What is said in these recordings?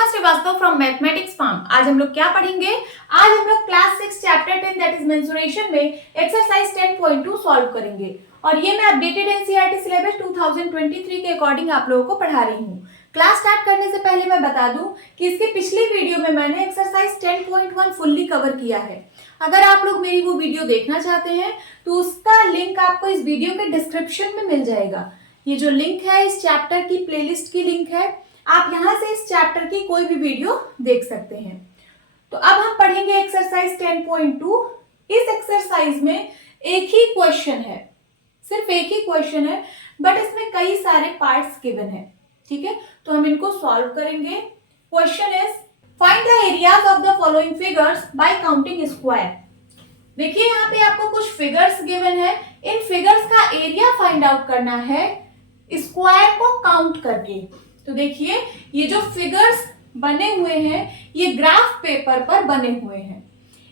Rekha Srivastava from mathematics farm. आज हम लोग क्या पढ़ेंगे? आज हम लोग class 6 chapter 10 that is mensuration में एक्सरसाइज 10.2 सॉल्व करेंगे और ये मैं अपडेटेड एनसीईआरटी सिलेबस 2023 के अकॉर्डिंग आप लोगों को पढ़ा रही हूँ। क्लास स्टार्ट करने से पहले मैं बता दूं कि इसके पिछली वीडियो में मैंने एक्सरसाइज 10.1 फुल्ली कवर किया है। अगर आप लोग मेरी वो वीडियो देखना चाहते हैं तो उसका लिंक आपको इस वीडियो के डिस्क्रिप्शन में मिल जाएगा। ये जो लिंक है इस चैप्टर की प्लेलिस्ट की लिंक है, आप यहां से इस चैप्टर की कोई भी वीडियो देख सकते हैं। तो अब हम पढ़ेंगे एक्सरसाइज 10.2। इस एक्सरसाइज में एक ही क्वेश्चन है, सिर्फ एक ही क्वेश्चन है, बट इसमें कई सारे पार्ट्स गिवन है। ठीक है, तो हम इनको सॉल्व करेंगे। Question is find the areas of the following figures bye counting square. देखिए यहाँ पे आपको कुछ फिगर्स गिवन है, इन फिगर्स का एरिया फाइंड आउट करना है स्क्वायर को काउंट करके। तो देखिए ये जो फिगर्स बने हुए हैं ये ग्राफ पेपर पर बने हुए हैं।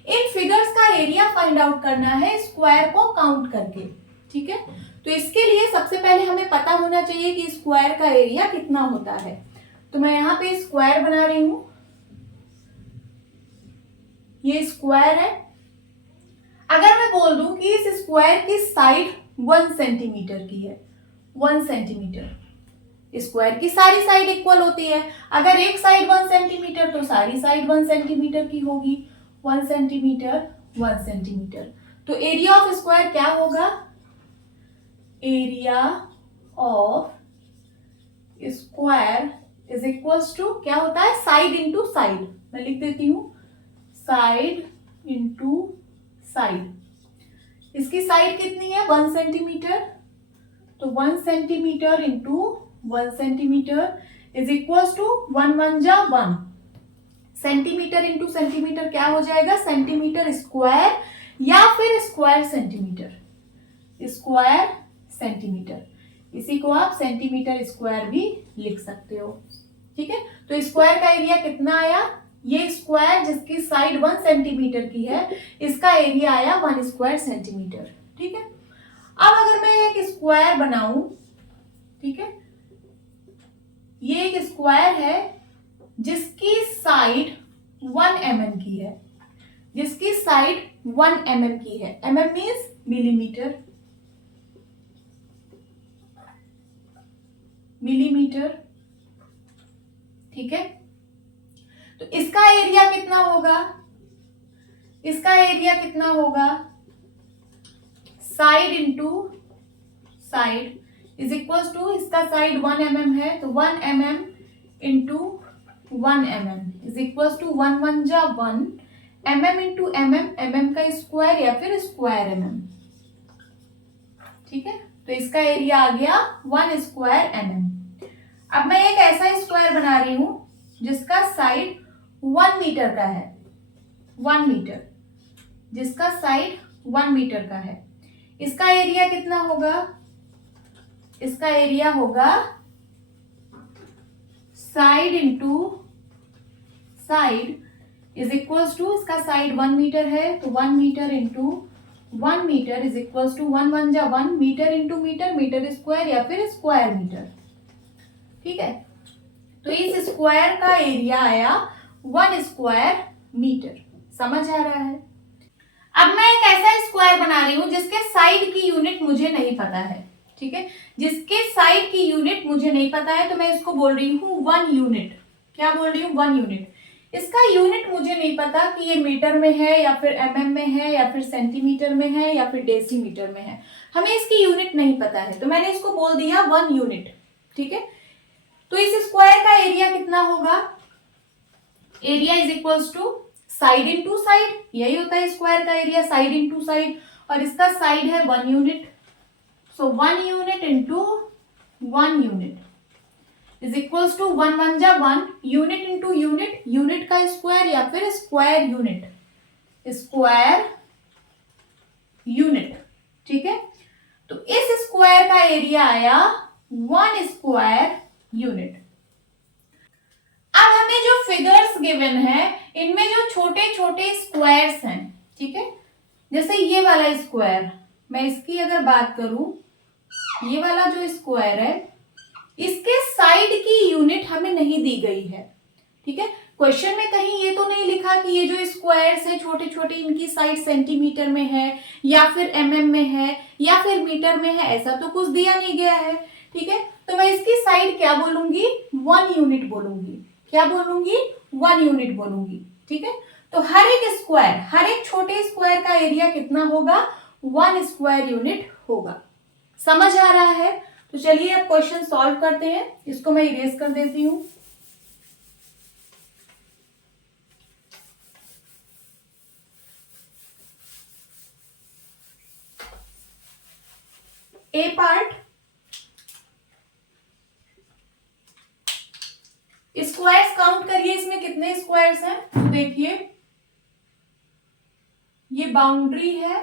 इन फिगर्स का एरिया फाइंड आउट करना है स्क्वायर को काउंट करके। ठीक है, तो इसके लिए सबसे पहले हमें पता होना चाहिए कि स्क्वायर का एरिया कितना होता है। तो मैं यहाँ पे स्क्वायर बना रही हूं, ये स्क्वायर है। अगर मैं बोल दूं कि इस स्क्वायर की साइड 1 सेंटीमीटर की है, 1 सेंटीमीटर, स्क्वायर की सारी साइड इक्वल होती है। अगर एक साइड 1 सेंटीमीटर तो सारी साइड 1 सेंटीमीटर की होगी। 1 सेंटीमीटर 1 सेंटीमीटर, तो एरिया ऑफ स्क्वायर क्या होगा? Area of square is equals to क्या होता है? Side into side. मैं लिख देती हूं साइड इंटू साइड। इसकी साइड कितनी है? 1 सेंटीमीटर, तो 1 centimetre into 1 centimetre is equals to 1 1 जा 1। सेंटीमीटर इंटू सेंटीमीटर क्या हो जाएगा? सेंटीमीटर स्क्वायर या फिर स्क्वायर सेंटीमीटर, स्क्वायर सेंटीमीटर। इसी को आप सेंटीमीटर स्क्वायर भी लिख सकते हो। ठीक है, तो स्क्वायर का एरिया कितना आया? ये स्क्वायर जिसकी साइड 1 सेंटीमीटर की है, इसका एरिया आया 1 स्क्वायर सेंटीमीटर। ठीक है, अब अगर मैं एक स्क्वायर बनाऊं, ठीक है, ये एक स्क्वायर है जिसकी साइड 1 mm की है, जिसकी साइड 1 mm की है। mm means millimetre, millimetre. ठीक है, तो इसका एरिया कितना होगा? इसका एरिया कितना होगा? Side into side is equal to, इसका साइड 1 mm है तो 1 mm into 1 mm is equal to 1 1 जा 1, mm इंटू mm का स्क्वायर या फिर स्क्वायर mm। ठीक है, तो इसका एरिया आ गया 1 स्क्वायर mm। अब मैं एक ऐसा स्क्वायर बना रही हूं जिसका साइड 1 मीटर का है, 1 मीटर, जिसका साइड 1 मीटर का है। इसका एरिया कितना होगा? इसका एरिया होगा side into side is equals to, इसका साइड 1 मीटर है तो 1 metre into 1 metre is equals to 1 1 जा 1, metre into metre, metre square या फिर स्क्वायर मीटर। ठीक है, तो इस स्क्वायर का एरिया आया 1 स्क्वायर मीटर। समझ आ रहा है? अब मैं एक ऐसा स्क्वायर बना रही हूं जिसके साइड की यूनिट मुझे नहीं पता है। ठीक है, जिसके साइड की यूनिट मुझे नहीं पता है तो मैं इसको बोल रही हूं 1 यूनिट। क्या बोल रही हूं? 1 यूनिट। इसका यूनिट मुझे नहीं पता कि ये मीटर में है या फिर mm में है या फिर सेंटीमीटर में है या फिर डेसीमीटर में है, हमें इसकी यूनिट नहीं पता है, तो मैंने इसको बोल दिया 1 यूनिट। ठीक है, तो इस स्क्वायर का एरिया कितना होगा? Area is equals to side into side, यही होता है स्क्वायर का एरिया, साइड इंटू साइड, और इसका साइड है 1 unit, so 1 unit into 1 unit is equals to 1 1 जा 1, यूनिट इंटू यूनिट, यूनिट का स्क्वायर या फिर स्क्वायर यूनिट, स्क्वायर यूनिट। ठीक है, तो इस स्क्वायर का एरिया आया 1 स्क्वायर यूनिट। अब हमें जो फिगर्स गिवन है इनमें जो छोटे छोटे स्क्वायर्स हैं, ठीक है, जैसे ये वाला स्क्वायर, मैं इसकी अगर बात करूं, ये वाला जो स्क्वायर है इसके साइड की यूनिट हमें नहीं दी गई है। ठीक है, क्वेश्चन में कहीं ये तो नहीं लिखा कि ये जो स्क्वायर्स है छोटे छोटे इनकी साइड सेंटीमीटर में है या फिर mm में है या फिर मीटर में है, ऐसा तो कुछ दिया नहीं गया है। ठीक है, तो मैं इसकी साइड क्या बोलूंगी, 1 यूनिट बोलूंगी। क्या बोलूंगी, 1 यूनिट बोलूंगी। ठीक है, तो हर एक स्क्वायर, हर एक छोटे स्क्वायर का एरिया कितना होगा, 1 स्क्वायर यूनिट होगा। समझ आ रहा है? तो चलिए अब क्वेश्चन सॉल्व करते हैं। इसको मैं इरेज कर देती हूं। ए पार्ट, स्क्वायर्स काउंट करिए, इसमें कितने स्क्वायर्स हैं। तो देखिए ये बाउंड्री है,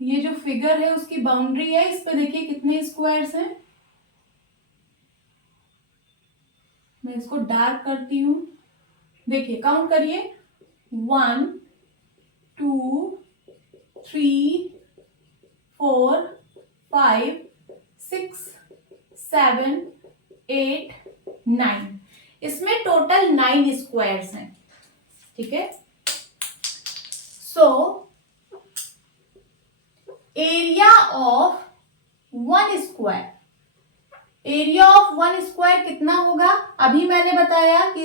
ये जो फिगर है उसकी बाउंड्री है, इस पे देखिए कितने स्क्वायर्स हैं। मैं इसको डार्क करती हूं, देखिए काउंट करिए, 1 2 3 4 5 6 7 8 9, इसमें टोटल 9 स्क्वायर्स हैं। ठीक है, so area of 1 square, area of 1 square कितना होगा। अभी मैंने बताया कि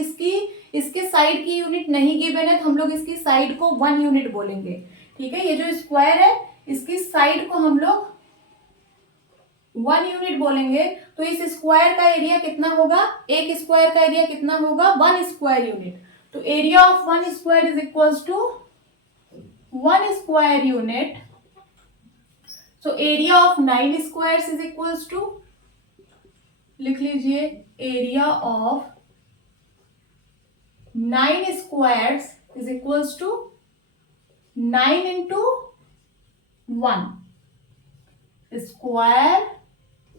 इसके साइड की यूनिट नहीं गिवन है, तो हम लोग इसकी साइड को 1 यूनिट बोलेंगे। ठीक है, ये जो स्क्वायर है इसकी साइड को हम लोग 1 यूनिट बोलेंगे। तो इस स्क्वायर का एरिया कितना होगा, एक स्क्वायर का एरिया कितना होगा, 1 स्क्वायर यूनिट। तो area of 1 square is equals to 1 square unit. So area of 9 squares is equals to, लिख लीजिए, area of 9 squares is equals to 9 into 1 square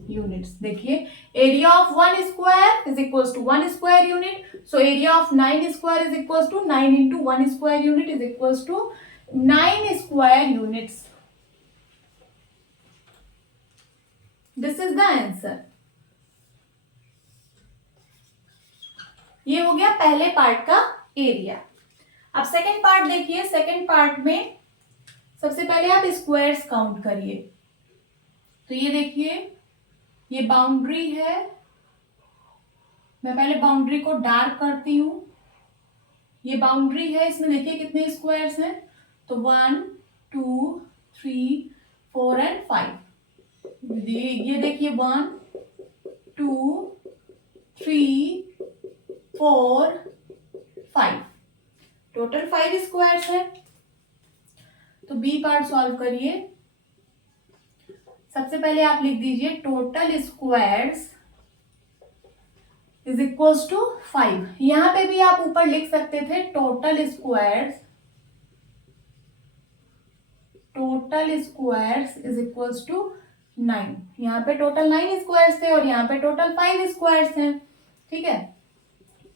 units. देखिए area of 1 square is equals to 1 square unit. So area of 9 square is equals to 9 into 1 square unit is equals to 9 square units. This is the answer. ये हो गया पहले part का area. अब second part देखिए, second part में सबसे पहले आप स्क्वायर्स काउंट करिए। तो ये देखिए ये बाउंड्री है, मैं पहले बाउंड्री को डार्क करती हूं। ये बाउंड्री है, इसमें देखिए कितने स्क्वायर्स हैं, तो 1 2 3 4 एंड 5। ये देखिए 1 2 3 4 5, टोटल 5 स्क्वायर्स है। तो बी पार्ट सॉल्व करिए। सबसे पहले आप लिख दीजिए total squares is equals to 5। यहां पे भी आप ऊपर लिख सकते थे total squares, total squares is equals to 9। यहाँ पे टोटल 9 स्क्वायर्स थे और यहाँ पे टोटल 5 स्क्वायर्स हैं। ठीक है,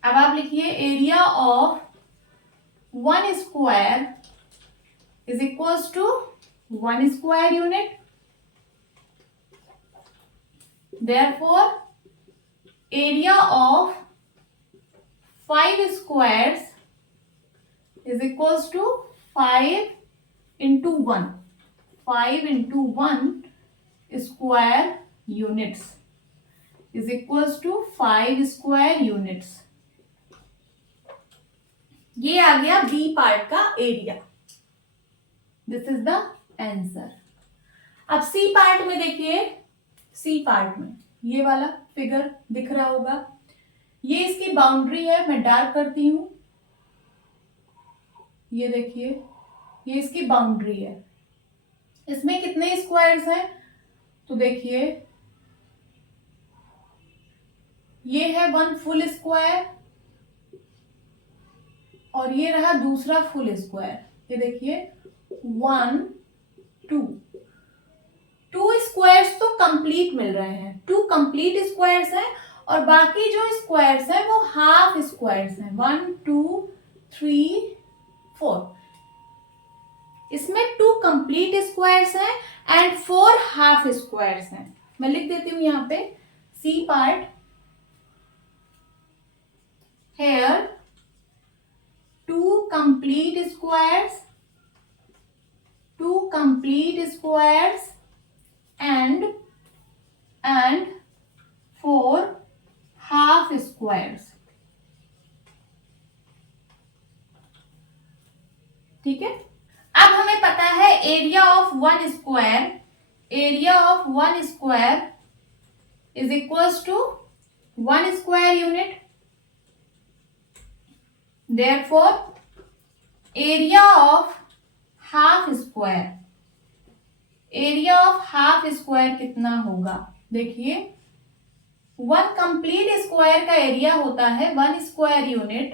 अब आप लिखिए area of 1 square is equals to 1 square unit. Therefore, area of 5 squares is equals to 5 into 1. 5 into 1 square units is equals to 5 square units. ये आ गया बी पार्ट का area. This is the answer. अब C part में देखिए, C part में ये वाला फिगर दिख रहा होगा, ये इसकी बाउंड्री है, मैं डार्क करती हूं। ये देखिए ये इसकी बाउंड्री है, इसमें कितने स्क्वायर्स हैं, तो देखिए ये है 1 फुल स्क्वायर और ये रहा दूसरा फुल स्क्वायर। ये देखिए 1 2 स्क्वायर्स तो कंप्लीट मिल रहे हैं, 2 कंप्लीट स्क्वायर्स हैं और बाकी जो स्क्वायर्स हैं वो हाफ स्क्वायर्स हैं। 1 2 3 4, इसमें 2 कंप्लीट स्क्वायर्स हैं एंड 4 हाफ स्क्वायर्स हैं। मैं लिख देती हूं यहाँ पे C part squares, 2 complete squares and 4 half squares. ठीक है, अब हमें पता है area of one square is equals to 1 square unit. Therefore area of half square कितना होगा? देखिए, 1 कंप्लीट स्क्वायर का एरिया होता है 1 स्क्वायर यूनिट.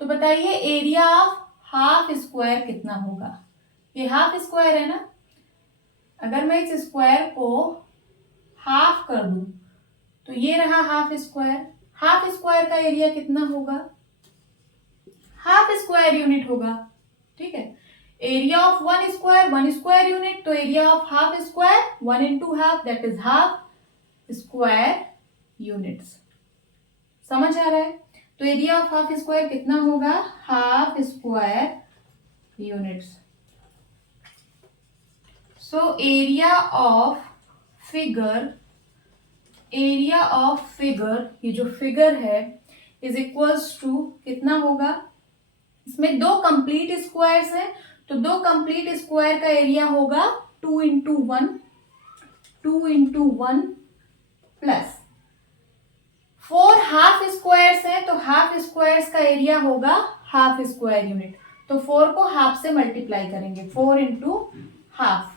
तो बताइए एरिया ऑफ हाफ स्क्वायर कितना होगा? ये हाफ स्क्वायर है ना, अगर मैं इस स्क्वायर को हाफ कर दूं तो ये रहा हाफ स्क्वायर का एरिया कितना होगा? हाफ स्क्वायर यूनिट होगा. ठीक है, एरिया ऑफ 1 स्क्वायर यूनिट, तो area of half square 1 into half, that is half square units. समझ आ रहा है? तो एरिया ऑफ हाफ स्क्वायर कितना होगा? Half square units. So area of figure, ये जो फिगर है, इज इक्वल्स टू कितना होगा? इसमें 2 कंप्लीट स्क्वायर्स हैं, तो 2 कंप्लीट स्क्वायर का एरिया होगा 2 इंटू 1 प्लस 4 हाफ स्क्वायर्स हैं, तो हाफ स्क्वायर्स का एरिया होगा हाफ स्क्वायर यूनिट. तो 4 को हाफ से मल्टीप्लाई करेंगे, 4 इंटू हाफ,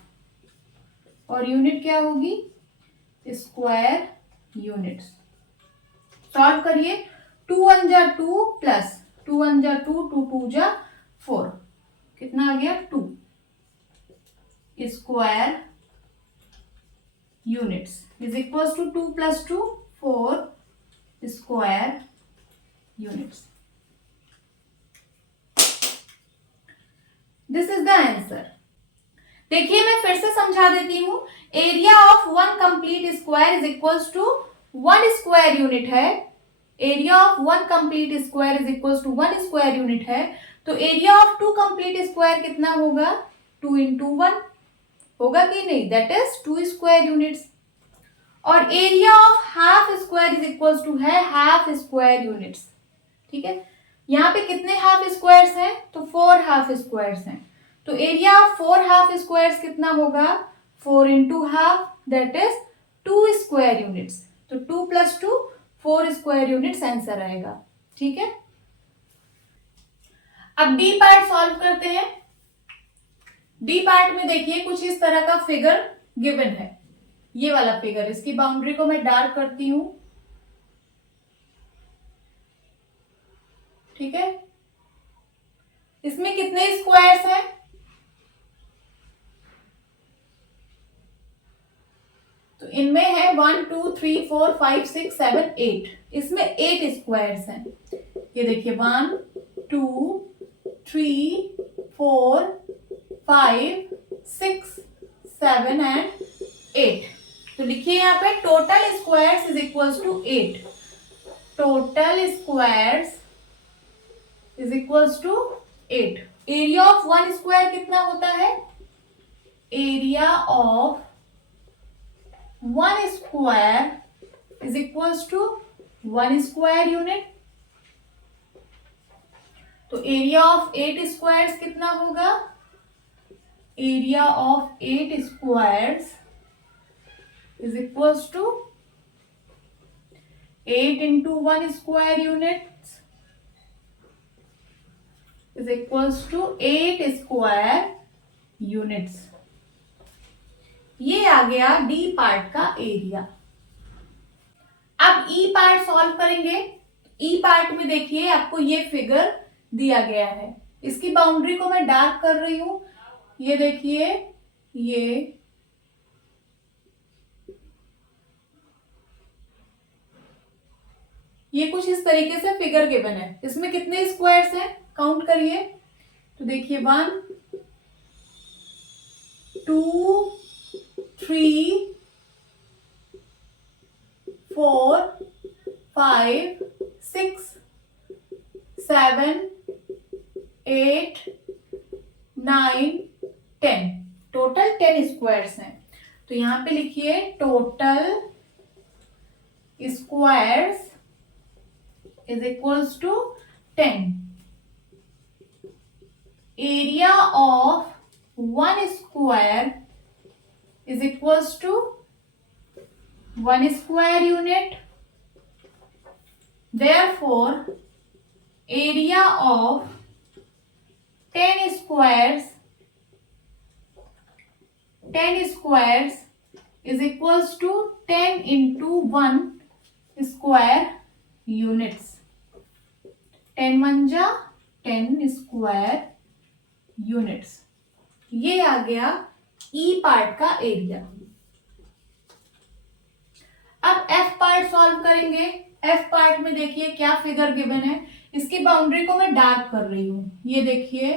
और यूनिट क्या होगी? Square units. सॉल्व करिए. 2 1 जा 2 प्लस 2 1 जा 2, 2 2 जा 4, कितना आ गया? 2 square units is equal to 2 plus 2 4 square units. This is the answer. देखिए, मैं फिर से समझा देती हूं. Area of 1 complete square is equals to 1 square unit है. Area of 1 complete square is equals to 1 square unit है. तो एरिया ऑफ 2 कंप्लीट स्क्वायर कितना होगा? 2 इंटू 1 होगा कि नहीं? That is 2 square units. और area of half square is equals to है हाफ स्क्वायर यूनिट्स. ठीक है, यहाँ पे कितने हाफ स्क्वायर्स हैं? तो 4 हाफ स्क्वायर्स हैं. तो एरिया ऑफ 4 हाफ स्क्वायर्स कितना होगा? 4 into half, that is 2 square units. तो 2 प्लस 2 4 स्क्वायर यूनिट्स आंसर आएगा. ठीक है, अब डी पार्ट सॉल्व करते हैं. डी पार्ट में देखिए कुछ इस तरह का फिगर गिवन है. ये वाला फिगर, इसकी बाउंड्री को मैं डार्क करती हूं. ठीक है, इसमें कितने स्क्वायर्स हैं? तो इनमें है 1 2 3 4 5 6 7 8. इसमें 8 स्क्वायर्स हैं. ये देखिए 1 2 3 4 5 6 7 एंड 8. तो लिखिए यहाँ पे total squares is equals to 8. Total squares is equals to 8. Area of 1 square कितना होता है? Area of 1 square is equals to 1 square unit. तो एरिया ऑफ 8 स्क्वायर्स कितना होगा? Area of 8 squares is equals to 8 into 1 square units is equals to 8 square units. ये आ गया D part का एरिया. अब ई पार्ट सॉल्व करेंगे. ई पार्ट में देखिए आपको ये फिगर दिया गया है. इसकी बाउंड्री को मैं डार्क कर रही हूं. ये देखिए, ये कुछ इस तरीके से फिगर गिवन है. इसमें कितने स्क्वायर्स हैं? काउंट करिए. तो देखिए 1 2 3 4 5 6 7 8, 9, 10, टोटल 10 स्क्वायर्स हैं। तो यहाँ पे लिखिए total squares is equals to 10। Area of 1 square is equals to 1 square unit. Therefore, area of 10 squares is equals to 10 into 1 square units. 10 1 जा 10 square units. ये आ गया E पार्ट का एरिया। अब F पार्ट सॉल्व करेंगे। F part में देखिए क्या फिगर गिवन है। इसकी बाउंड्री को मैं डार्क कर रही हूं। ये देखिए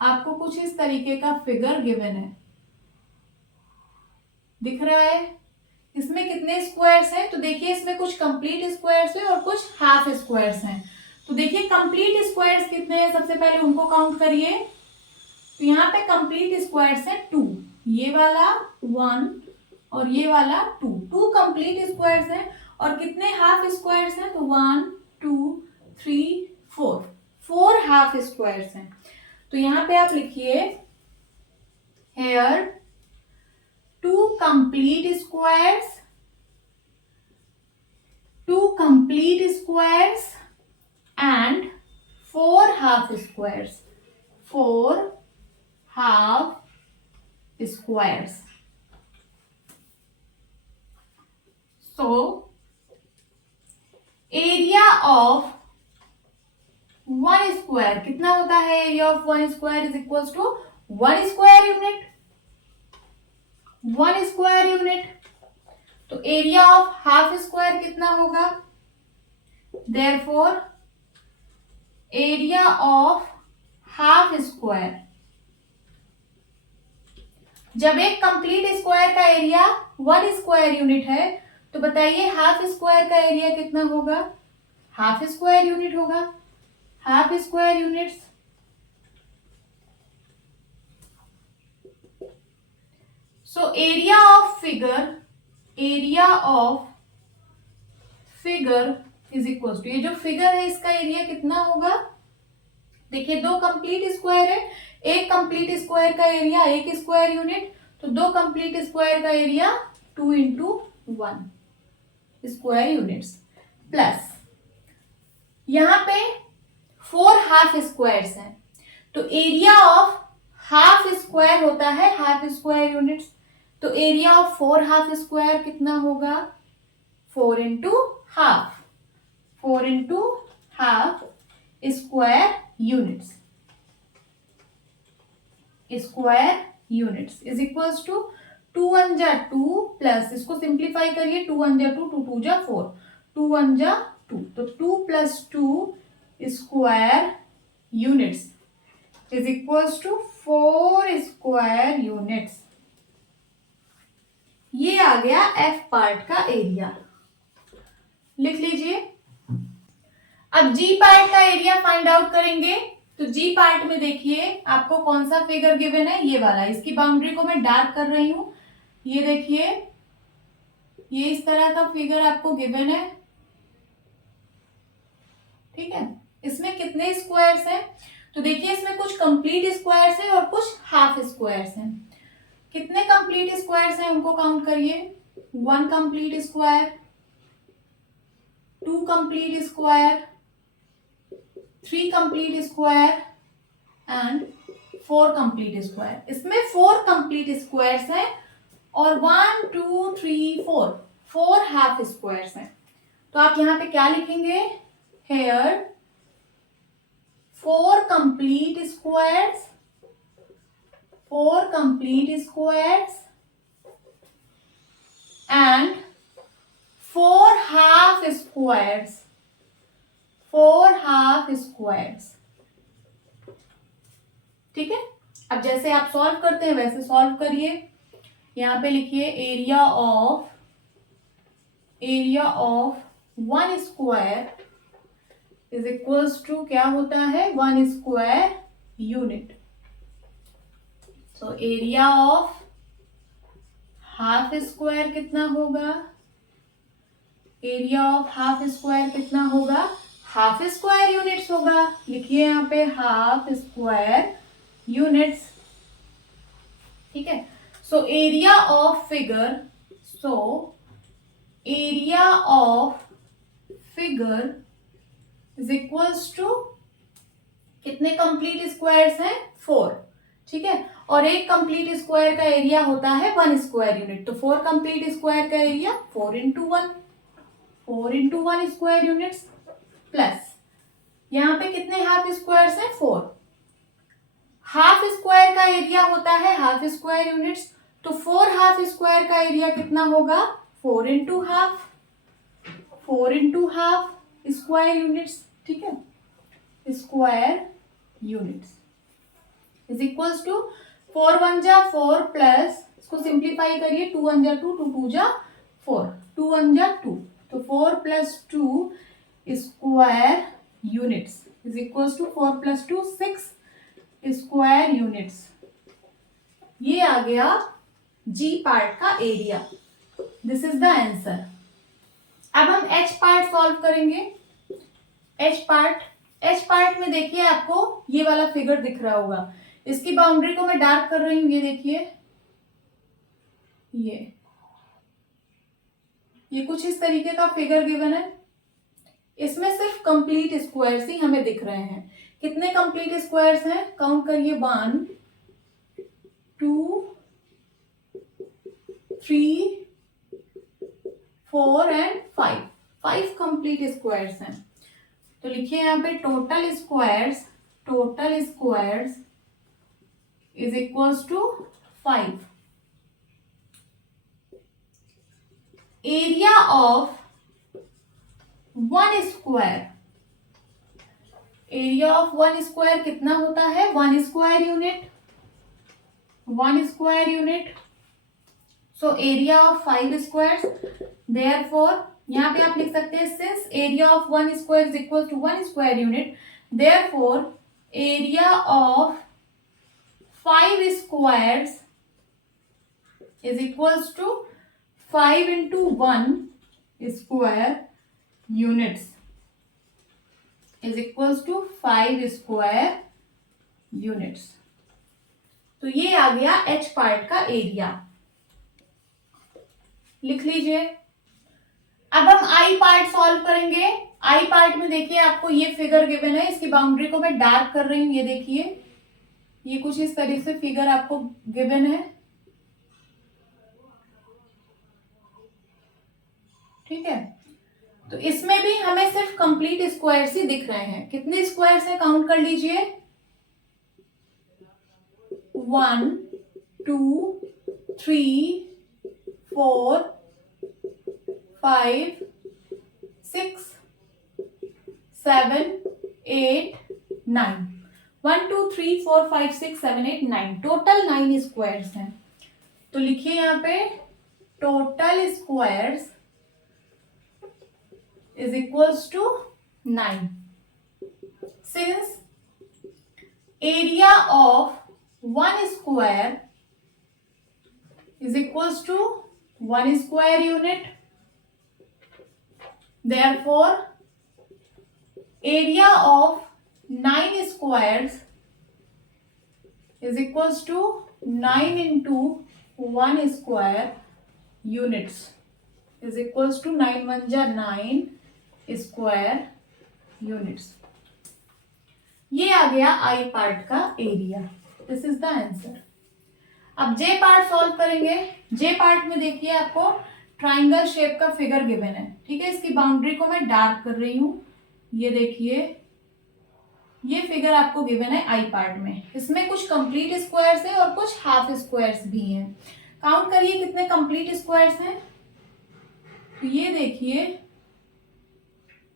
आपको कुछ इस तरीके का फिगर गिवन है, दिख रहा है। इसमें कितने स्क्वायर्स हैं? तो देखिए इसमें कुछ कंप्लीट स्क्वायर्स हैं और कुछ हाफ स्क्वायर्स हैं। तो देखिए कंप्लीट स्क्वायर्स कितने हैं, सबसे पहले उनको काउंट करिए। तो यहाँ पे कंप्लीट स्क्वायर्स हैं 2, ये वाला 1 और ये वाला 2 कंप्लीट स्क्वायर्स हैं। और कितने हाफ स्क्वायर्स हैं? तो 1 2 3 4 हाफ स्क्वायर्स हैं। तो यहाँ पे आप लिखिए here 2 complete squares and 4 half squares. 4 half squares. So, area of 1 square कितना होता है? Area of 1 square is equal to 1 square unit. 1 square unit. तो एरिया ऑफ हाफ स्क्वायर कितना होगा? Therefore area of half square, जब एक complete square का area 1 square unit है तो बताइए हाफ स्क्वायर का एरिया कितना होगा? हाफ स्क्वायर यूनिट होगा। Half square units. So area of figure is equal to, ये जो फिगर है इसका एरिया कितना होगा? देखिए 2 कंप्लीट स्क्वायर है, एक कंप्लीट स्क्वायर का एरिया 1 स्क्वायर यूनिट, तो 2 कंप्लीट स्क्वायर का area 2 into 1 square units, plus यहां पे 4 हाफ स्क्वायर्स हैं। तो एरिया ऑफ हाफ स्क्वायर होता है हाफ स्क्वायर यूनिट्स। तो एरिया ऑफ 4 हाफ स्क्वायर कितना होगा? 4 into half square units is equals to 2 1 जा 2 प्लस, इसको सिंप्लीफाई करिए, 2 1 जा 2 2 2 जा 4, 2 1 जा 2, तो 2 plus 2 square units is equals to 4 square units. ये आ गया एफ पार्ट का एरिया, लिख लीजिए। अब जी पार्ट का एरिया फाइंड आउट करेंगे। तो जी पार्ट में देखिए आपको कौन सा फिगर गिवन है? ये वाला। इसकी बाउंड्री को मैं डार्क कर रही हूं। ये देखिए ये इस तरह का फिगर आपको गिवन है, ठीक है। इसमें कितने स्क्वायर्स हैं? तो देखिए इसमें कुछ कंप्लीट स्क्वायर्स हैं और कुछ हाफ स्क्वायर्स हैं। कितने कंप्लीट स्क्वायर्स हैं उनको काउंट करिए। 1 complete square, 2 complete square, 3 complete square and 4 complete square. इसमें 4 कंप्लीट स्क्वायर्स हैं और 1 2 3 4 हाफ स्क्वायर्स हैं। तो आप यहां पे क्या लिखेंगे? Here 4 complete squares and 4 half squares. ठीक है। अब जैसे आप सॉल्व करते हैं वैसे सॉल्व करिए। यहां पे लिखिए area of 1 square is equals to क्या होता है 1 square unit. So area of half square कितना होगा, एरिया ऑफ हाफ स्क्वायर कितना होगा, हाफ स्क्वायर यूनिट्स होगा। लिखिए यहाँ पे हाफ स्क्वायर यूनिट्स, ठीक है। So area of figure, so area of figure is equals to कितने कंप्लीट स्क्वायर्स हैं 4, ठीक है। और एक कंप्लीट स्क्वायर का एरिया होता है 1 स्क्वायर यूनिट, तो 4 कंप्लीट स्क्वायर का area 4 into 1, 4 into 1 square units, plus यहाँ पे कितने हाफ स्क्वायर्स हैं 4। हाफ स्क्वायर का एरिया होता है हाफ स्क्वायर यूनिट्स, तो 4 हाफ स्क्वायर का एरिया कितना होगा 4 into half, 4 into half square units, ठीक है, square units is equals to 4 1 जा 4 प्लस, इसको सिंप्लीफाई करिए, 2 1 जा 2, 2 2 जा 4, 2 1 जा 2, तो 4 plus 2 square units is equals to 4 plus 2 6 square units. ये आ गया जी पार्ट का area, this is the answer. अब हम एच पार्ट सॉल्व करेंगे। एच पार्ट में देखिए आपको ये वाला फिगर दिख रहा होगा, इसकी बाउंड्री को मैं डार्क कर रही हूं, ये देखिए, ये कुछ इस तरीके का फिगर गिवन है। इसमें सिर्फ कंप्लीट स्क्वायर्स ही हमें दिख रहे हैं। कितने कंप्लीट स्क्वायर्स हैं, काउंट करिए, 1 2 3 4 एंड 5 कंप्लीट स्क्वायर्स हैं। तो लिखिए यहाँ पे total squares is equals to 5। Area of 1 square, area of 1 square कितना होता है 1 square unit, 1 square unit. So area of 5 squares, therefore यहाँ पे आप लिख सकते हैं since area of 1 square is equal to 1 square unit, therefore area of 5 squares is equals to 5 into 1 square units is equals to 5 square units. तो ये आ गया एच पार्ट का एरिया, लिख लीजिए। अब हम आई पार्ट सॉल्व करेंगे। आई पार्ट में देखिए आपको ये फिगर गिवन है, इसकी बाउंड्री को मैं डार्क कर रही हूं, ये देखिए, ये कुछ इस तरीके से फिगर आपको गिवन है, ठीक है। तो इसमें भी हमें सिर्फ कंप्लीट स्क्वायर्स ही दिख रहे हैं। कितने स्क्वायर्स हैं काउंट कर लीजिए, 1 2 3 4 5 6 7 8 9, 1 2 3 4 5 6 7 8 9, टोटल 9 स्क्वायर्स हैं। तो लिखिए यहाँ पे total squares is equals to 9. Since area of 1 square is equals to 1 square unit, therefore area of 9 squares is equals to 9 into 1 square units is equals to 9 1 जा 9 square units. ये आ गया आई part का area, this is the answer. अब जे part solve करेंगे। जे part में देखिए आपको ट्राइंगल शेप का फिगर गिवन है, ठीक है। इसकी बाउंड्री को मैं डार्क कर रही हूं, ये देखिए, ये फिगर आपको गिवन है आई पार्ट में। इसमें कुछ कंप्लीट स्क्वायर्स है और कुछ हाफ स्क्वायर्स भी हैं। काउंट करिए कितने कंप्लीट स्क्वायर्स हैं। तो ये देखिए,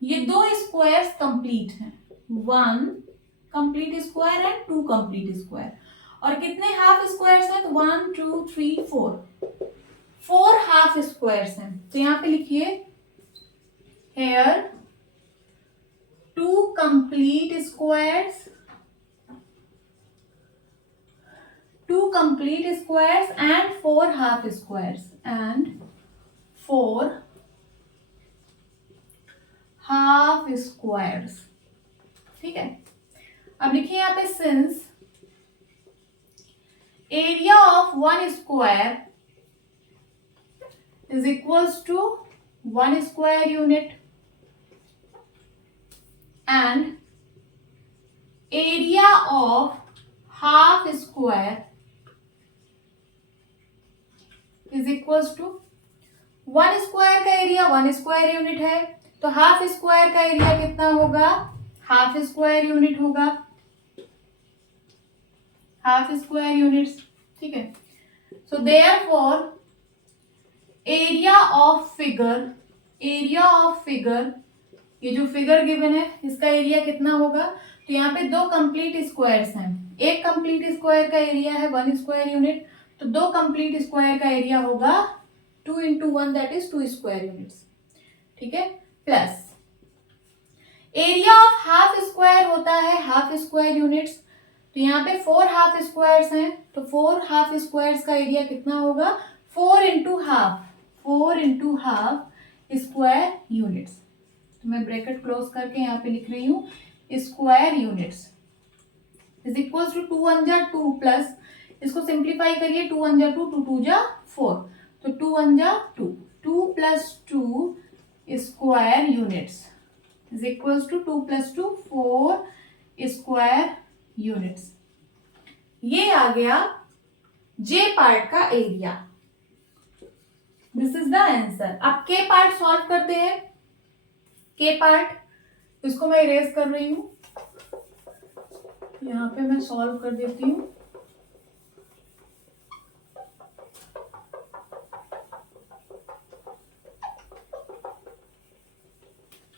ये 2 स्क्वायर्स कंप्लीट हैं, 1 complete square and 2 complete square. और कितने हाफ स्क्वायर्स हैं, तो 1 2 3 4 हाफ स्क्वायर्स हैं। तो यहाँ पे लिखिए here 2 complete squares, 2 complete squares and 4 half squares, and 4 half squares. ठीक है, अब लिखिए यहाँ पे since area of 1 square is equals to 1 square unit and area of half square is equals to 1 square का एरिया 1 स्क्वायर यूनिट है, तो half square का एरिया कितना होगा, हाफ स्क्वायर यूनिट होगा, हाफ स्क्वायर यूनिट्स. ठीक है, so therefore area of figure, ये जो फिगर गिवन है इसका एरिया कितना होगा, तो यहाँ पे 2 कंप्लीट स्क्वायर्स हैं, एक कंप्लीट स्क्वायर का एरिया है 1 स्क्वायर यूनिट, तो 2 कंप्लीट स्क्वायर का एरिया होगा 2 into 1 that is 2 square units. ठीक है, plus area of half square होता है हाफ स्क्वायर यूनिट्स, तो यहाँ पे 4 हाफ स्क्वायर्स हैं, तो 4 हाफ स्क्वायर्स का एरिया कितना होगा, 4 into हाफ स्क्वायर यूनिट्स. तो मैं ब्रैकेट क्लोज करके यहाँ पे लिख रही हूँ square units is equal to 2 1 जा 2 प्लस, इसको सिंप्लीफाई करिए, 2 1 जा 2, 2 2 जा 4, तो 2 1 जा 2, 2 plus 2 square units is equal to 2 plus 2 4 square units. ये आ गया जे पार्ट का area. This is the answer. अब के पार्ट सॉल्व करते हैं. के पार्ट, इसको मैं इरेज कर रही हूं, यहां पे मैं सॉल्व कर देती हूं.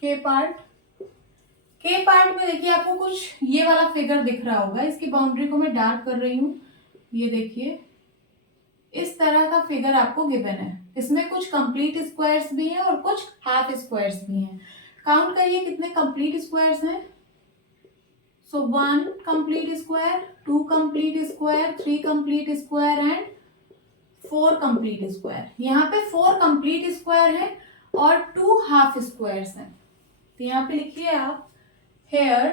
के पार्ट में देखिए आपको कुछ ये वाला फिगर दिख रहा होगा, इसकी बाउंड्री को मैं डार्क कर रही हूं. ये देखिए इस तरह का फिगर आपको गिवन है, इसमें कुछ कंप्लीट स्क्वायर्स भी हैं और कुछ हाफ स्क्वायर्स भी हैं. काउंट करिए कितने कंप्लीट स्क्वायर्स हैं. सो 1 complete square, 2 complete square, 3 complete square and 4 complete square. यहाँ पे 4 कंप्लीट स्क्वायर है और 2 हाफ स्क्वायर्स हैं. तो यहाँ पे लिखिए आप here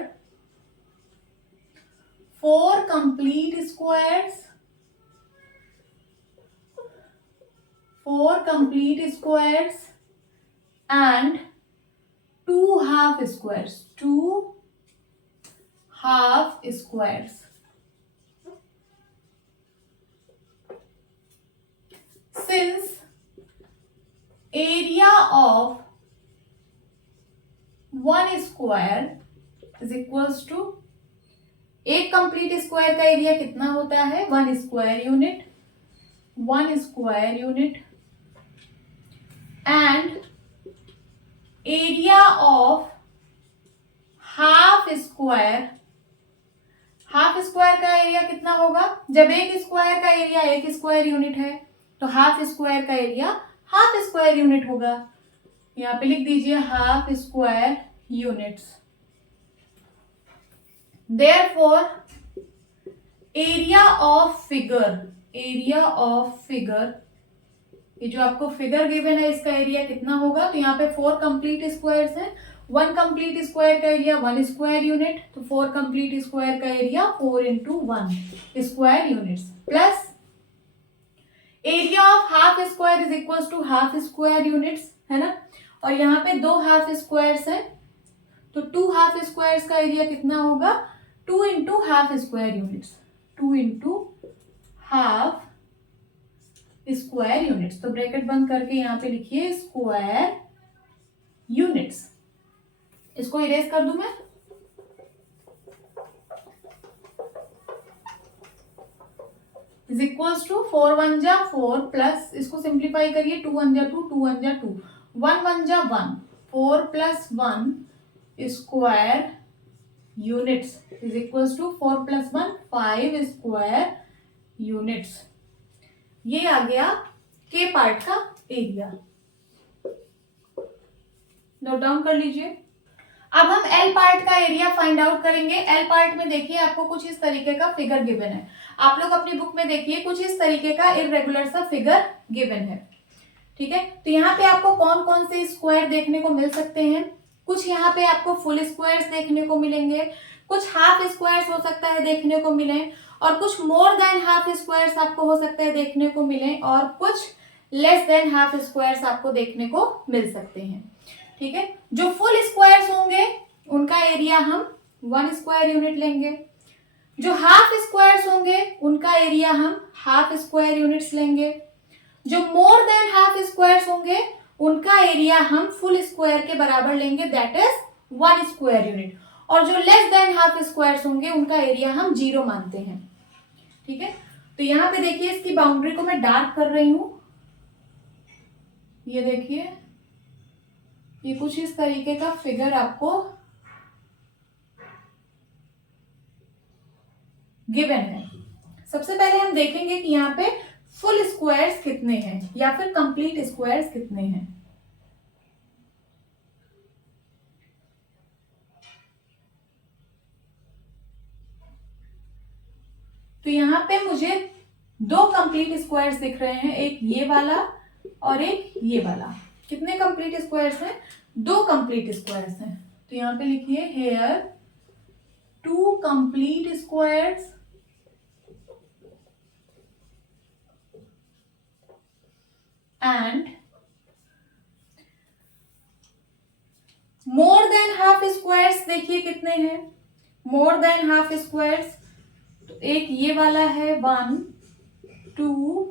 4 complete squares, 4 complete squares and 2 half squares, 2 half squares. Since area of 1 square is equals to, एक कंप्लीट स्क्वायर का एरिया कितना होता है, 1 square unit, 1 square unit and area of half square. Half square का area कितना होगा, जब एक स्क्वायर का एरिया 1 स्क्वायर यूनिट है तो हाफ स्क्वायर का एरिया हाफ स्क्वायर यूनिट होगा. यहाँ पे लिख दीजिए half square units. Therefore, area of figure, ये जो आपको फिगर गिवन है इसका एरिया कितना होगा, तो यहाँ पे 4 कंप्लीट स्क्वायर्स हैं, 1 कंप्लीट स्क्वायर का एरिया 1 स्क्वायर यूनिट, तो 4 कंप्लीट स्क्वायर का area 4 into 1 square units plus area of half square is equal to half square units, है ना. और यहाँ पे 2 हाफ स्क्वायर्स हैं, तो 2 हाफ स्क्वायर्स का एरिया कितना होगा, 2 into half square units, 2 into half square units. तो ब्रैकेट बंद करके यहाँ पे लिखिए स्क्वायर यूनिट्स. इसको इरेज कर दूं मैं, इज इक्वल्स टू 4 1 जा 4 प्लस, इसको सिंप्लीफाई करिए, 2 1 जा 2, 2 1 जा 2, 1 1 जा 1, 4 plus 1 square units is equals to 4 plus 1 5 square units. ये आ गया के पार्ट का एरिया. नोट डाउन कर लीजिए. अब हम एल पार्ट का एरिया फाइंड आउट करेंगे। एल पार्ट में देखिए आपको कुछ इस तरीके का फिगर गिवन है। आप लोग अपनी बुक में देखिए कुछ इस तरीके का इररेगुलर सा फिगर गिवन है। ठीक है, तो यहाँ पे आपको कौन कौन से स्क्वायर देखने को मिल सकते हैं। कुछ यहाँ पे आपको फुल स्क्वायर्स देखने को मिलेंगे, कुछ हाफ स्क्वायर्स हो सकता है देखने को मिले, और कुछ मोर देन हाफ स्क्वायर्स आपको हो सकता है देखने को मिले, और कुछ लेस देन हाफ स्क्वायर्स आपको देखने को मिल सकते हैं। ठीक है, जो फुल स्क्वायर्स होंगे उनका एरिया हम 1 स्क्वायर यूनिट लेंगे। जो हाफ स्क्वायर्स होंगे उनका एरिया हम हाफ स्क्वायर यूनिट्स लेंगे। जो मोर देन हाफ स्क्वायर्स होंगे उनका एरिया हम फुल स्क्वायर के बराबर लेंगे, दैट इज 1 स्क्वायर यूनिट। और जो लेस देन हाफ स्क्वायर्स होंगे उनका एरिया हम 0 मानते हैं। ठीक है, तो यहां पे देखिए इसकी बाउंड्री को मैं डार्क कर रही हूं। ये देखिए, ये कुछ इस तरीके का फिगर आपको गिवन है। सबसे पहले हम देखेंगे कि यहाँ पे फुल स्क्वायर्स कितने हैं या फिर कंप्लीट स्क्वायर्स कितने हैं। तो यहाँ पे मुझे 2 कंप्लीट स्क्वायर्स दिख रहे हैं, एक ये वाला और एक ये वाला। कितने कंप्लीट स्क्वायर्स हैं? 2 कंप्लीट स्क्वायर्स हैं। तो यहाँ पे लिखिए here 2 complete squares and more than half squares देखिए कितने हैं। मोर देन हाफ स्क्वायर्स, तो एक ये वाला है 1 2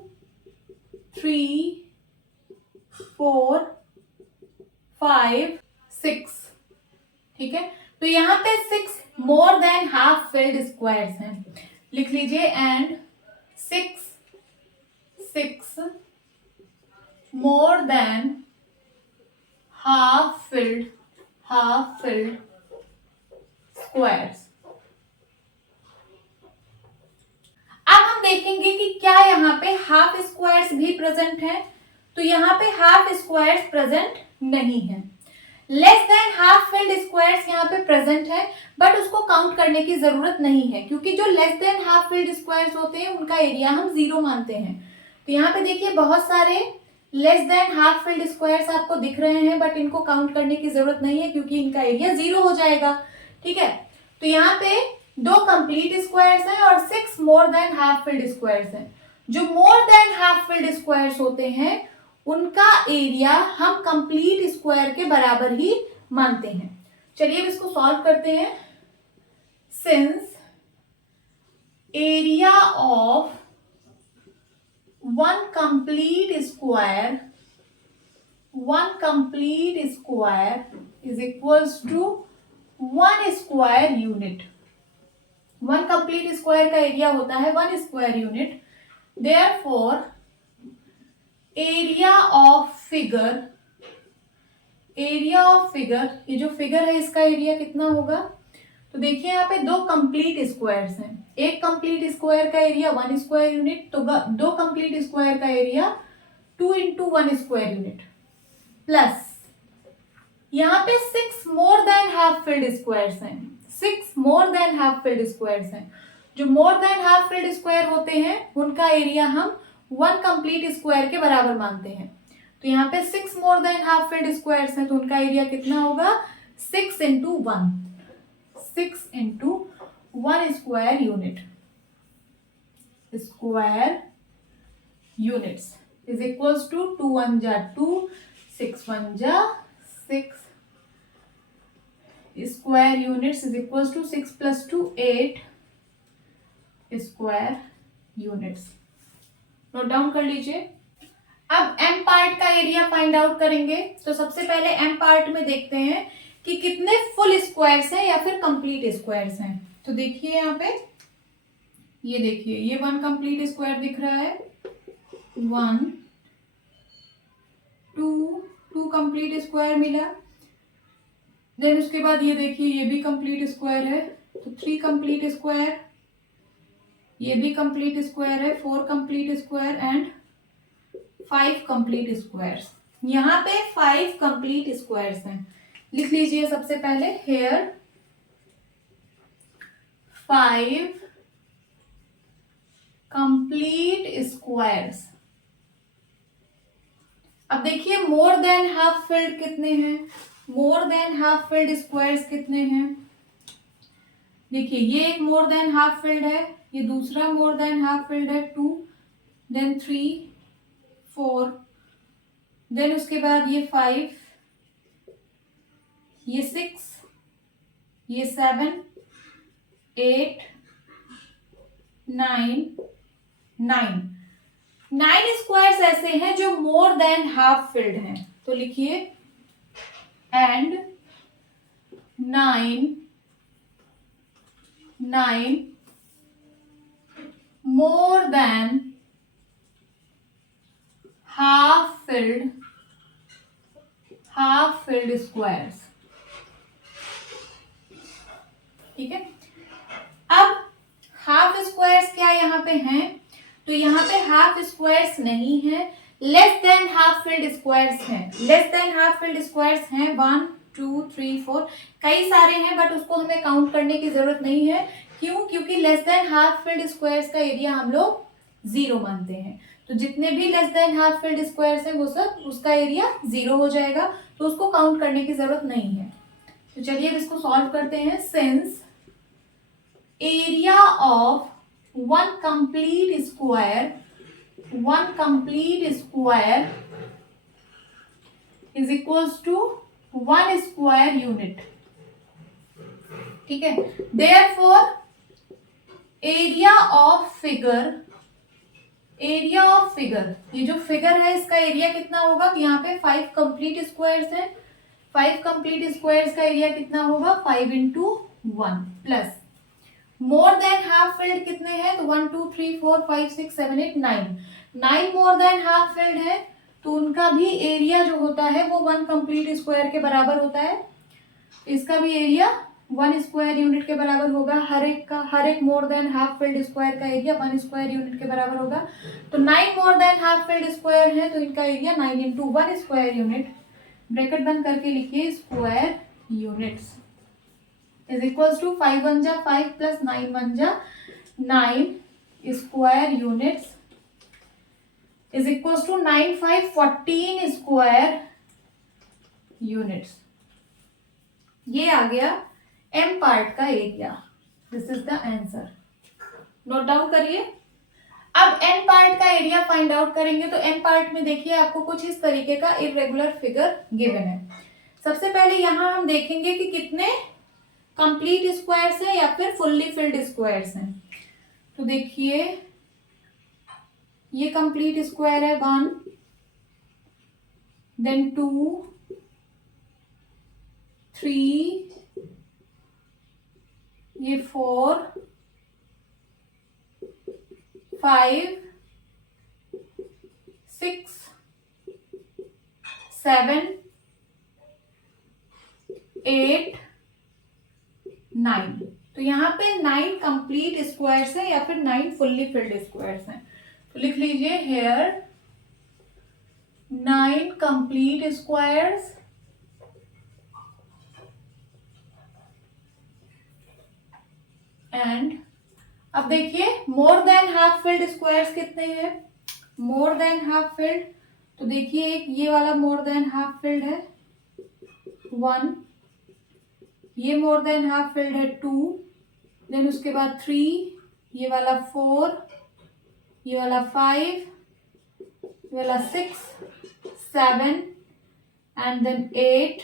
3 4 5 6। ठीक है, तो यहां पे 6 more than half filled squares हैं। लिख लीजिए and 6 more than half filled squares. अब हम देखेंगे कि क्या यहाँ पे हाफ स्क्वायर्स भी प्रेजेंट हैं। तो यहाँ पे हाफ स्क्वायर्स प्रेजेंट नहीं है। Less than half filled squares यहाँ पे प्रेजेंट है, बट उसको काउंट करने की जरूरत नहीं है, क्योंकि जो less than half filled squares होते हैं उनका एरिया हम 0 मानते हैं। तो यहाँ पे देखिए बहुत सारे less than half filled squares आपको दिख रहे हैं, बट इनको काउंट करने की जरूरत नहीं है क्योंकि इनका एरिया 0 हो जाएगा। ठीक है, तो यहाँ पे 2 कंप्लीट स्क्वायर्स हैं और 6 more than half filled squares हैं। जो मोर देन हाफ फिल्ड स्क्वायर्स होते हैं उनका एरिया हम कंप्लीट स्क्वायर के बराबर ही मानते हैं। चलिए अब इसको सॉल्व करते हैं। Since area of 1 complete square is equals to 1 square unit। 1 complete square का एरिया होता है 1 square unit। Therefore area of figure, ये जो फिगर है इसका एरिया कितना होगा? तो देखिए यहाँ पे 2 कंप्लीट स्क्वायर्स हैं। एक कंप्लीट स्क्वायर का एरिया 1 स्क्वायर यूनिट, तो 2 कंप्लीट स्क्वायर का area 2 into 1 square unit, plus यहाँ पे 6 more than half filled squares हैं। 6 more than half filled squares हैं। जो मोर देन हाफ फिल्ड स्क्वायर होते हैं उनका एरिया हम 1 कंप्लीट स्क्वायर के बराबर मानते हैं। तो यहाँ पे 6 more than half filled squares हैं, तो उनका एरिया कितना होगा? 6 into 1 square units is equals to 2 1 जा 2 6 1 जा 6 square units is equals to 6 + 2 8 square units. Note down कर लीजिए। अब एम पार्ट का एरिया फाइंड आउट करेंगे। तो सबसे पहले एम पार्ट में देखते हैं कि कितने फुल स्क्वायर्स हैं या फिर कंप्लीट स्क्वायर्स हैं। तो देखिए यहाँ पे, ये देखिए ये 1 कंप्लीट स्क्वायर दिख रहा है, 1 2 कंप्लीट स्क्वायर मिला। देन उसके बाद ये देखिए ये भी कंप्लीट स्क्वायर है, तो 3 कंप्लीट स्क्वायर, ये भी कंप्लीट स्क्वायर है, 4 complete square and 5 complete squares. यहाँ पे 5 कंप्लीट स्क्वायर्स हैं। लिख लीजिए सबसे पहले हेयर 5 कंप्लीट स्क्वायर्स। अब देखिए मोर देन हाफ फिल्ड कितने हैं, मोर देन हाफ फिल्ड स्क्वायर्स कितने हैं। देखिए ये एक मोर देन हाफ फिल्ड है, ये दूसरा मोर देन हाफ फिल्ड है 2, देन 3 4, देन उसके बाद ये 5, ये 6, ये 7 8 9 9 स्क्वायर्स ऐसे हैं जो मोर देन हाफ फिल्ड हैं। तो लिखिए and 9 more than half filled squares. ठीक है, अब हाफ स्क्वायर्स क्या यहाँ पे हैं, तो यहाँ पे हाफ स्क्वायर्स नहीं है, less than half filled squares हैं। Less than half filled squares हैं 1 2 3 4, कई सारे हैं बट उसको हमें काउंट करने की जरूरत नहीं है। क्यों? क्योंकि less than half filled squares का एरिया हम लोग 0 मानते हैं। तो जितने भी less than half filled squares हैं वो सब उसका एरिया 0 हो जाएगा, तो उसको काउंट करने की जरूरत नहीं है। तो चलिए अब इसको सॉल्व करते हैं। Since area of one complete square is equals to 1 square unit. ठीक है, देयरफॉर एरिया ऑफ फिगर, ये जो फिगर है इसका एरिया कितना होगा, यहाँ पे 5 कंप्लीट स्क्वायर्स हैं, 5 कंप्लीट स्क्वायर्स का एरिया कितना होगा 5 इंटू 1 प्लस मोर देन हाफ फिल्ड कितने हैं, तो 1 2 3 4 5 6 7 8 9 मोर देन हाफ फिल्ड है, तो उनका भी एरिया जो होता है वो 1 कंप्लीट स्क्वायर के बराबर होता है। इसका भी एरिया 1 स्क्वायर यूनिट के बराबर होगा। हर एक more than half filled square का एरिया 1 स्क्वायर यूनिट के बराबर होगा। तो 9 more than half filled square है, तो इनका area 9 into 1 square unit, bracket बंद करके लिखिए square units, is equals to 5 1 जा 5 प्लस 9 1 जा 9 square units is equals to 9 5 14 square units. ये आ गया एम पार्ट का area. This is the answer, note down करिए। अब एन पार्ट का एरिया फाइंड आउट करेंगे। तो एन पार्ट में देखिए आपको कुछ इस तरीके का इरेगुलर फिगर गिवन है। सबसे पहले यहां हम देखेंगे कि कितने कंप्लीट स्क्वायर्स हैं या फिर फुल्ली फिल्ड स्क्वायर्स हैं। तो देखिए ये कंप्लीट स्क्वायर है 1, देन 2 3, ये 4 5 6 7 8 9। तो यहाँ पे 9 कंप्लीट स्क्वायर्स हैं या फिर 9 फुल्ली फिल्ड स्क्वायर्स हैं। तो लिख लीजिए हेयर 9 कंप्लीट स्क्वायर्स एंड अब देखिए मोर देन हाफ फिल्ड स्क्वायर्स कितने हैं, मोर देन हाफ फिल्ड। तो देखिए एक ये वाला मोर देन हाफ फिल्ड है 1, ये मोर देन हाफ फिल्ड है 2, देन उसके बाद 3, ये वाला 4, ये वाला 5, ये वाला 6 7 एंड देन 8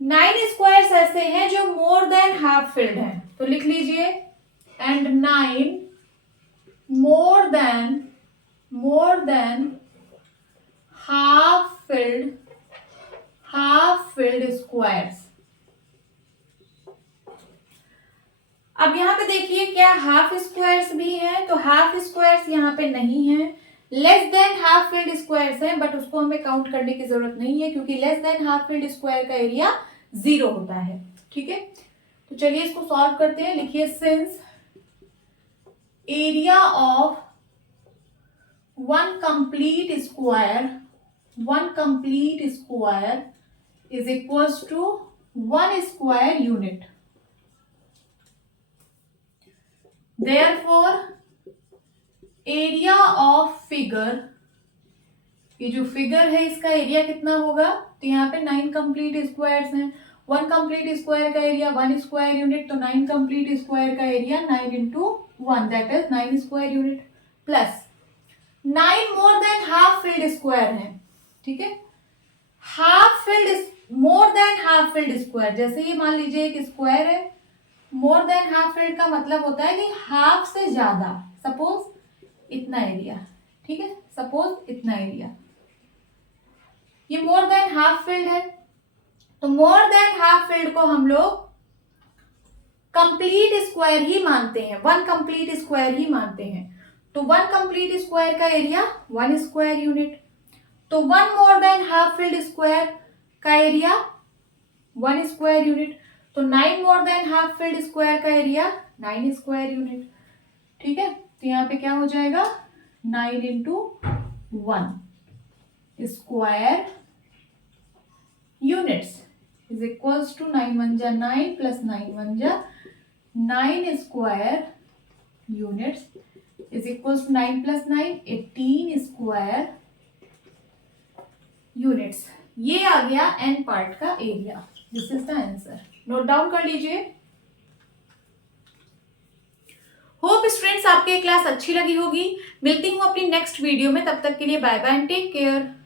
9 स्क्वायर्स ऐसे हैं जो मोर देन हाफ फिल्ड हैं। तो लिख लीजिए and 9 more than half filled squares. अब यहाँ पे देखिए क्या हाफ स्क्वायर्स भी हैं, तो हाफ स्क्वायर्स यहाँ पे नहीं है। Less than half filled squares हैं बट उसको हमें काउंट करने की जरूरत नहीं है क्योंकि less than half filled square का एरिया 0 होता है। ठीक है, तो चलिए इसको सॉल्व करते हैं। लिखिए since area of one complete square is equals to 1 square unit. Therefore area of figure, ये जो फिगर है इसका एरिया कितना होगा, तो यहाँ पे 9 कंप्लीट स्क्वायर्स हैं। 1 कंप्लीट स्क्वायर का एरिया 1 स्क्वायर यूनिट, तो 9 कंप्लीट स्क्वायर का area 9 into 1 that is 9 square unit, plus 9 more than half filled square है, ठीक है। हाफ फिल्ड, मोर देन हाफ फिल्ड स्क्वायर, जैसे ये मान लीजिए एक स्क्वायर है, मोर देन हाफ फिल्ड का मतलब होता है कि हाफ से ज्यादा, सपोज इतना एरिया, ठीक है, सपोज इतना एरिया, ये मोर देन हाफ फील्ड है। तो मोर देन हाफ फील्ड को हम लोग कंप्लीट स्क्वायर ही मानते हैं, 1 कंप्लीट स्क्वायर ही मानते हैं। तो 1 कंप्लीट स्क्वायर का एरिया 1 स्क्वायर यूनिट, तो 1 मोर देन हाफ फील्ड स्क्वायर का एरिया 1 स्क्वायर यूनिट, तो 9 more than half field square का एरिया 9 स्क्वायर यूनिट, ठीक है। तो यहाँ पे क्या हो जाएगा, 9 into 1 square units is equals to 9 1 जा 9 plus 9 1 जा 9 square units is equals to 9 plus 9 18 square units। ये आ गया n पार्ट का area. This is the answer, note down कर लीजिए। होप स्टूडेंट्स आपके क्लास अच्छी लगी होगी। मिलती हूँ अपनी नेक्स्ट वीडियो में, तब तक के लिए bye bye and take care.